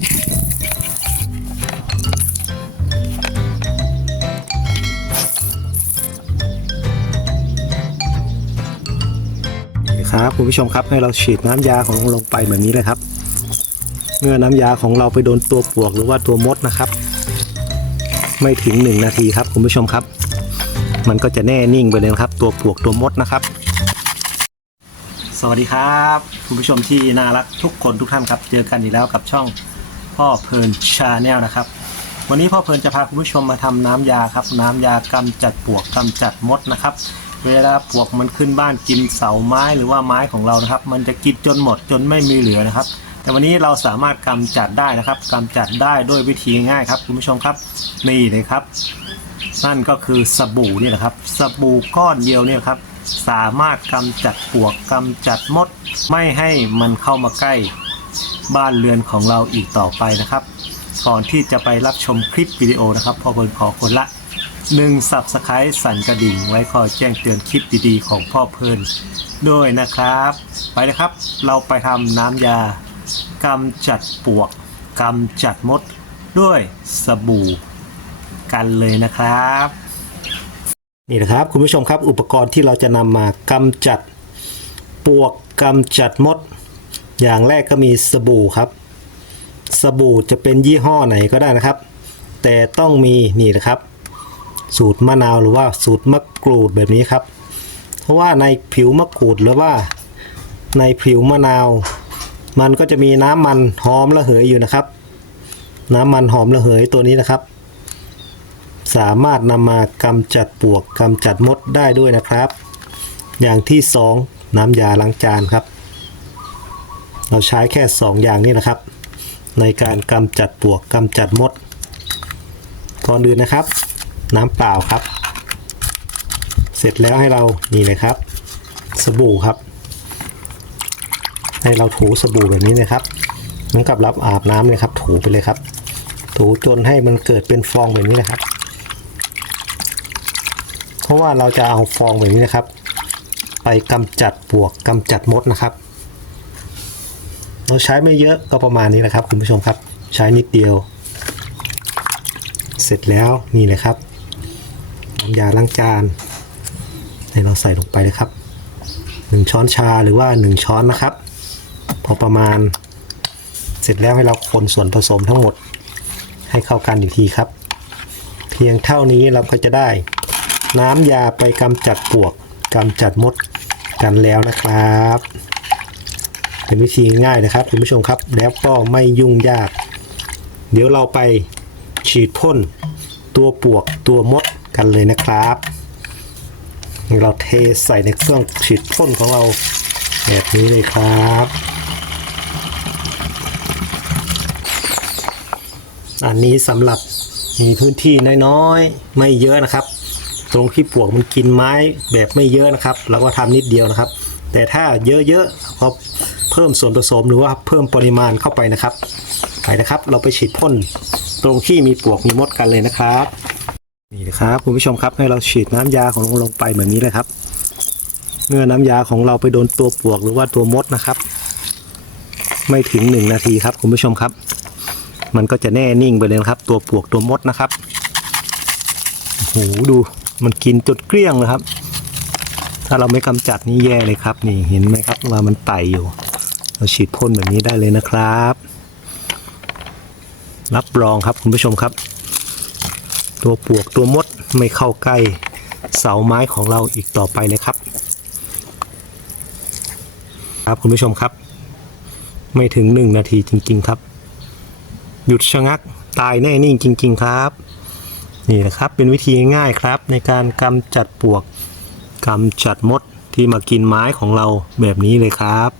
นี่ครับคุณผู้ชมครับให้เราฉีดน้ำยาของลงไปแบบนี้เลยครับ เมื่อน้ำยาของเราไปโดนตัวปลวกหรือว่าตัวมดนะครับ ไม่ถึง 1 นาทีครับคุณผู้ชมครับ มันก็จะแน่นิ่งไปเลยครับ ตัวปลวกตัวมดนะครับ สวัสดีครับ คุณผู้ชมที่น่ารักทุกคนทุกท่านครับ เจอกันอีกแล้วกับช่อง พ่อเพลินชาแนลนะครับ วันนี้พ่อเพลินจะพาคุณผู้ชมมาทำน้ำยาครับ น้ำยากำจัดปวกกำจัดมดนะครับ เวลาปวกมันขึ้นบ้านกินเสาไม้หรือว่าไม้ของเรานะครับ มันจะกินจนหมดจนไม่มีเหลือนะครับ แต่วันนี้เราสามารถกำจัดได้นะครับกำจัดได้ด้วยวิธีง่ายครับคุณผู้ชมครับนี่เลยครับ นั่นก็คือสบู่นี่แหละครับ สบู่ก้อนเดียวเนี่ยครับสามารถกำจัดปวกกำจัดมด ไม่ให้มันเข้ามาใกล้ บ้านเรือนของเราอีกต่อไปนะครับ ก่อนที่จะไปรับชมคลิปวิดีโอนะครับพ่อเพิร์นขอคนละ1 Subscribe สั่นกระดิ่ง ไว้คอยแจ้งเตือนคลิปดีๆ ของพ่อเพลินด้วยนะครับ ไปเลยครับ เราไปทำน้ำยากำจัดปลวกกำจัดมดด้วยสบู่กันเลยนะครับนี่นะครับคุณผู้ชมครับอุปกรณ์ที่เราจะนำมากำจัดปลวกกำจัดมด อย่างแรกก็มีสบู่ครับ สบู่จะเป็นยี่ห้อไหนก็ได้นะครับ แต่ต้องมีนี่นะครับ สูตรมะนาวหรือว่าสูตรมะกรูดแบบนี้ครับ เพราะว่าในผิวมะกรูดหรือว่าในผิวมะนาว มันก็จะมีน้ำมันหอมระเหยอยู่นะครับ น้ำมันหอมระเหยตัวนี้นะครับ สามารถนำมากำจัดปวกกำจัดมดได้ด้วยนะครับ อย่างที่สองน้ำยาล้างจานครับ เราใช้แค่ 2 อย่างนี้นะครับ ในการกำจัดปวกกำจัดมดก่อนอื่นนะครับ น้ำเปล่าครับ เสร็จแล้วให้เรานี่เลยครับ สบู่ครับ ให้เราถูสบู่แบบนี้นะครับเหมือนกับรับอาบน้ำเลยครับ ถูไปเลยครับ ถูจนให้มันเกิดเป็นฟองแบบนี้นะครับ เพราะว่าเราจะเอาฟองแบบนี้นะครับ ไปกำจัดปวกกำจัดมดนะครับ เราใช้ไม่เยอะก็ประมาณนี้นะครับ คุณผู้ชมครับ ใช้นิดเดียว เสร็จแล้วนี่เลยครับน้ำยาล้างจานให้เราใส่ลงไปเลยครับ 1 ช้อนชาหรือว่า 1 ช้อนนะครับ พอประมาณ เสร็จแล้วให้เราคนส่วนผสมทั้งหมด ให้เข้ากันอีกทีครับ เพียงเท่านี้เราก็จะได้ น้ำยาไปกำจัดปวกกำจัดมดกันแล้วนะครับ เป็นวิธีง่ายนะครับคุณผู้ชมครับ แล้วก็ไม่ยุ่งยาก เดี๋ยวเราไปฉีดพ่นตัวปวกตัวมดกันเลยนะครับเราเทใส่ในเครื่องฉีดพ่นของเราแบบนี้เลยครับ อันนี้สำหรับมีพื้นที่น้อยๆ ไม่เยอะนะครับ ตรงที่ปวกมันกินไม้แบบไม่เยอะนะครับ เราก็ทำนิดเดียวนะครับ แต่ถ้าเยอะๆพอ เพิ่มส่วนผสมหรือว่าเพิ่มปริมาณเข้าไปนะครับไปนะครับ เราไปฉีดพ่นตรงที่มีปวกมีมดกันเลยนะครับนี่นะครับคุณผู้ชมครับให้เราฉีดน้ำยาของเราลงไปแบบนี้เลยครับเมื่อน้ำยาของเราไปโดนตัวปวกหรือว่าตัวมดนะครับ ไม่ถึง 1 นาทีครับคุณผู้ชมครับ มันก็จะแน่นิ่งไปเลยครับ ตัวปวกตัวมดนะครับโอ้โหดูมันกินจดเกลี้ยงเลยครับ ถ้าเราไม่กำจัดนี่แย่เลยครับ นี่เห็นไหมครับว่ามันไต่อยู่ เราฉีดพ่นแบบนี้ได้เลยนะครับ รับรองครับคุณผู้ชมครับ ตัวปลวกตัวมดไม่เข้าใกล้เสาไม้ของเราอีกต่อไปเลยครับ ครับคุณผู้ชมครับ ไม่ถึงหนึ่งนาทีจริง ๆ ครับ หยุดชะงักตายแน่นิ่งจริง ๆ ครับ นี่นะครับเป็นวิธีง่ายครับ ในการกำจัดปลวกกำจัดมดที่มากินไม้ของเราแบบนี้เลยครับ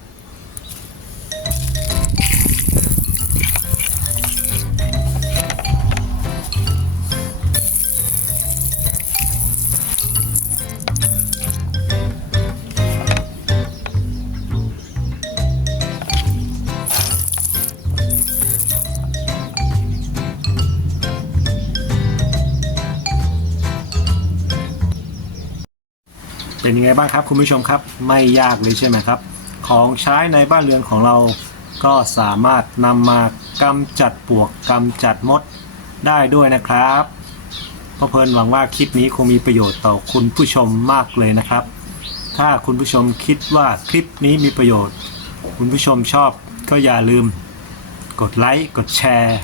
เป็นยังไงบ้างครับคุณผู้ชมครับไม่ยากเลยใช่ไหมครับ ของใช้ในบ้านเรือนของเราก็สามารถนำมากำจัดปวกกำจัดมดได้ด้วยนะครับพ่อเพลินหวังว่าคลิปนี้คงมีประโยชน์ต่อคุณผู้ชมมากเลยนะครับ ถ้าคุณผู้ชมคิดว่าคลิปนี้มีประโยชน์ คุณผู้ชมชอบก็อย่าลืม กดไลค์กดแชร์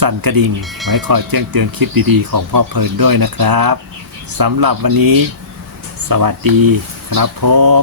สั่นกระดิ่งไว้คอยแจ้งเตือนคลิปดีๆ ของพ่อเพลินด้วยนะครับสำหรับวันนี้ สวัสดีครับผม